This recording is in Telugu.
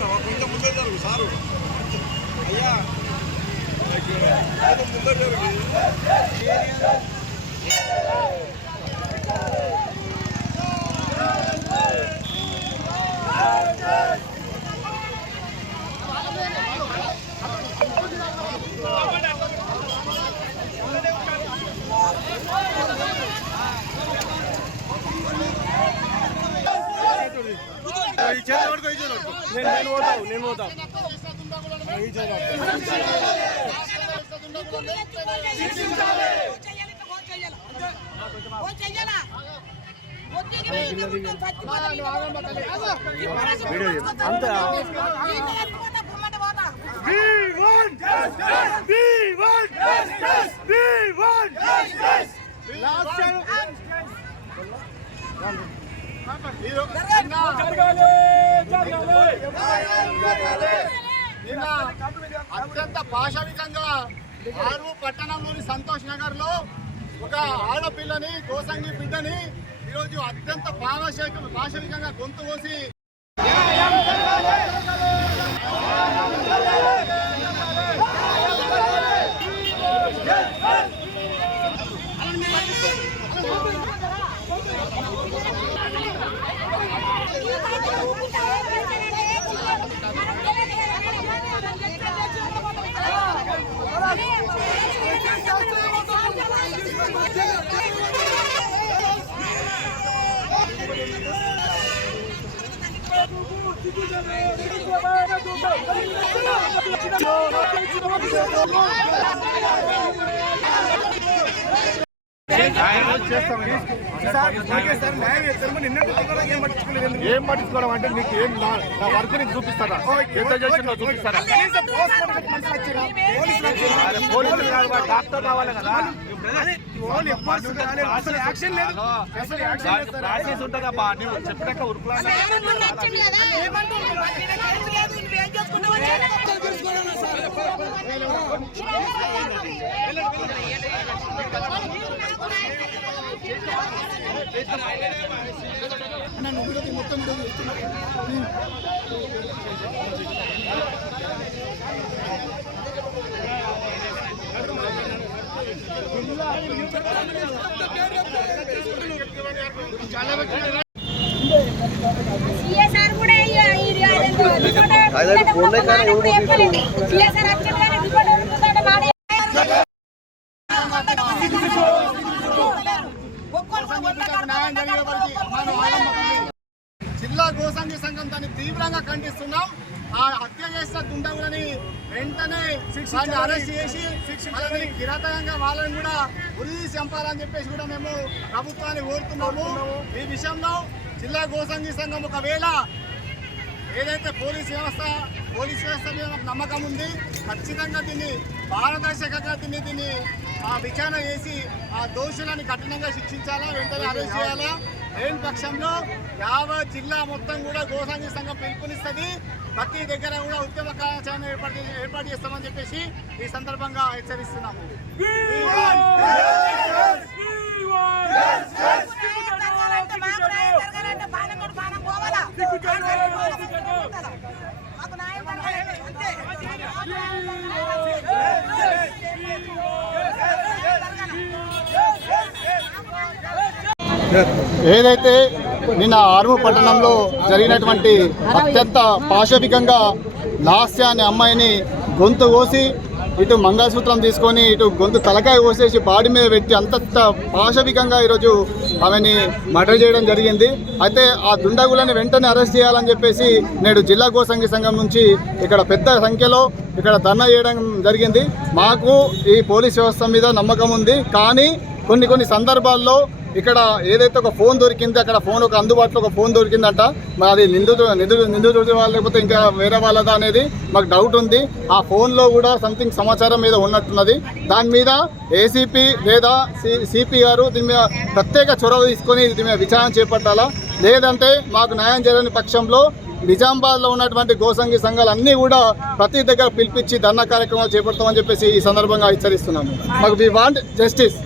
కొంచెం ముందే జరుగు సారు అయ్యా ముందే జరుగు నేను పోతా అత్యంత పాశవికంగా ఆర్వు పట్టణంలోని సంతోష్ నగర్ లో ఒక ఆడపిల్లని గోసంగి బిడ్డని ఈరోజు అత్యంత పాశవికంగా గొంతు కోసి ఏం పట్టించుకోవడం అంటే నీకు ఏం నా వర్క్ నీకు చూపిస్తారా ఎంత చేసిందో చూపిస్తారా పోలీసులు కాదు డాక్టర్ కావాలి కదా అసలు యాక్షన్ లేదు యాక్షన్ ఉంటుందబ్బా నువ్వు చెప్పినాక ఉరుకులా మొత్తం జిల్లా గోసంగి సంఘం దాన్ని తీవ్రంగా ఖండిస్తున్నాం. ఆ హత్య చేసిన దుండగులని వెంటనే అరెస్ట్ చేసి వాళ్ళని కిరాతకంగా వాళ్ళని కూడా ఉరి చంపాలని చెప్పేసి కూడా మేము ప్రభుత్వాన్ని కోరుతున్నాము. ఈ విషయంలో జిల్లా గోసంగి సంఘం ఒకవేళ ఏదైతే పోలీస్ వ్యవస్థ మీద నమ్మకం ఉంది, ఖచ్చితంగా దీన్ని పారదర్శకంగా దీన్ని విచారణ చేసి ఆ దోషులను కఠినంగా శిక్షించాలా, వెంటనే అరెస్ట్ చేయాలా. లేని పక్షంలో యావత్ జిల్లా మొత్తం కూడా గోసంగి సంఘం పిలుపునిస్తుంది. ప్రతి దగ్గర కూడా ఉద్యమ కార్యాచరణ ఏర్పాటు చేస్తామని చెప్పేసి ఈ సందర్భంగా హెచ్చరిస్తున్నాము. ఏదైతే నిన్న ఆర్ము పట్టణంలో జరిగినటువంటి అత్యంత పాశవికంగా లాస్య అనే అమ్మాయిని గొంతు కోసి ఇటు మంగళసూత్రం తీసుకొని ఇటు గొంతు తలకాయ కోసేసి బాడీ మీద పెట్టి అంత పాశవికంగా ఈరోజు ఆమెని మర్డర్ చేయడం జరిగింది. అయితే ఆ దుండగులని వెంటనే అరెస్ట్ చేయాలని చెప్పేసి నేడు జిల్లా గోసంగి సంఘం నుంచి ఇక్కడ పెద్ద సంఖ్యలో ఇక్కడ ధర్నా చేయడం జరిగింది. మాకు ఈ పోలీస్ వ్యవస్థ మీద నమ్మకం ఉంది, కానీ కొన్ని సందర్భాల్లో ఇక్కడ ఏదైతే ఒక ఫోన్ దొరికింది, అక్కడ ఫోన్ ఒక అందుబాటులో ఒక ఫోన్ దొరికిందంట. మరి అది నిందితుడు వాళ్ళ లేకపోతే ఇంకా వేరే వాళ్ళదా అనేది మాకు డౌట్ ఉంది. ఆ ఫోన్లో కూడా సంథింగ్ సమాచారం మీద ఉన్నట్టున్నది. దాని మీద ఏసీపీ లేదా సిపి గారు దీని మీద ప్రత్యేక చొరవ తీసుకొని దీని మీద విచారణ చేపట్టాలా. లేదంటే మాకు న్యాయం జరగని పక్షంలో నిజామాబాద్లో ఉన్నటువంటి గోసంగి సంఘాలన్నీ కూడా ప్రతి దగ్గర పిలిపించి ధర్నా కార్యక్రమాలు చేపడతామని చెప్పేసి ఈ సందర్భంగా హెచ్చరిస్తున్నాము. మాకు వి వాంట్ జస్టిస్.